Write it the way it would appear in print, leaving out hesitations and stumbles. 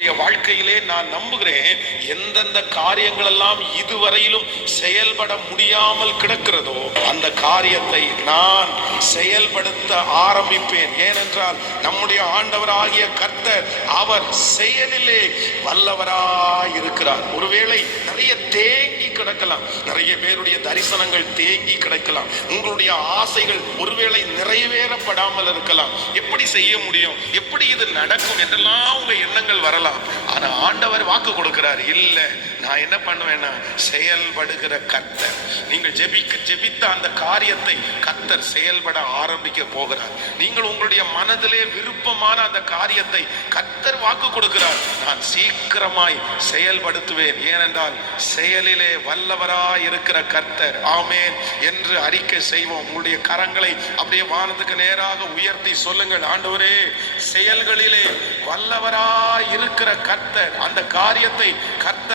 வாழ்க்கையிலே நான் நம்புகிறேன், எந்தெந்த காரியங்கள் எல்லாம் இதுவரையிலும் செயல்பட முடியாமல் கிடக்கிறதோ அந்த காரியத்தை நான் செயல்படுத்த ஆரம்பிப்பேன். ஏனென்றால் நம்முடைய ஆண்டவராகிய கர்த்தர் அவர் செயலிலே வல்லவராய் இருக்கிறார். ஒருவேளை நிறைய தேங்கி கிடக்கலாம், நிறைய பேருடைய தரிசனங்கள் தேங்கி கிடக்கலாம், உங்களுடைய ஆசைகள் ஒருவேளை நிறைவேறப்படாமல் இருக்கலாம். எப்படி செய்ய முடியும், எப்படி இது நடக்கும் என்றெல்லாம் உங்க எண்ணங்கள் வரலாம். ஆனா ஆண்டவர் வாக்கு கொடுக்கிறார், இல்ல நான் என்ன பண்ணுவேன்னா செயல்படுகிற கர்த்தர். நீங்கள் ஜெபித்த அந்த காரியத்தை கர்த்தர் செயல்பட ஆரம்பிக்க போகிறார். நீங்கள் உங்களுடைய மனதிலே விருப்பமான அந்த காரியத்தை கர்த்தர் வாக்கு கொடுக்கிறார், நான் சீக்கிரமாய் செயல்படுத்துவேன். ஏனென்றால் செயலிலே வல்லவராய் இருக்கிற கர்த்தர். ஆமென் என்று அறிக்கை செய்வோம். உங்களுடைய கரங்களை அப்படியே வானத்துக்கு நேராக உயர்த்தி சொல்லுங்கள், ஆண்டவரே செயல்களிலே வல்லவராய் இருக்கிற கர்த்தர், அந்த காரியத்தை கர்த்தர்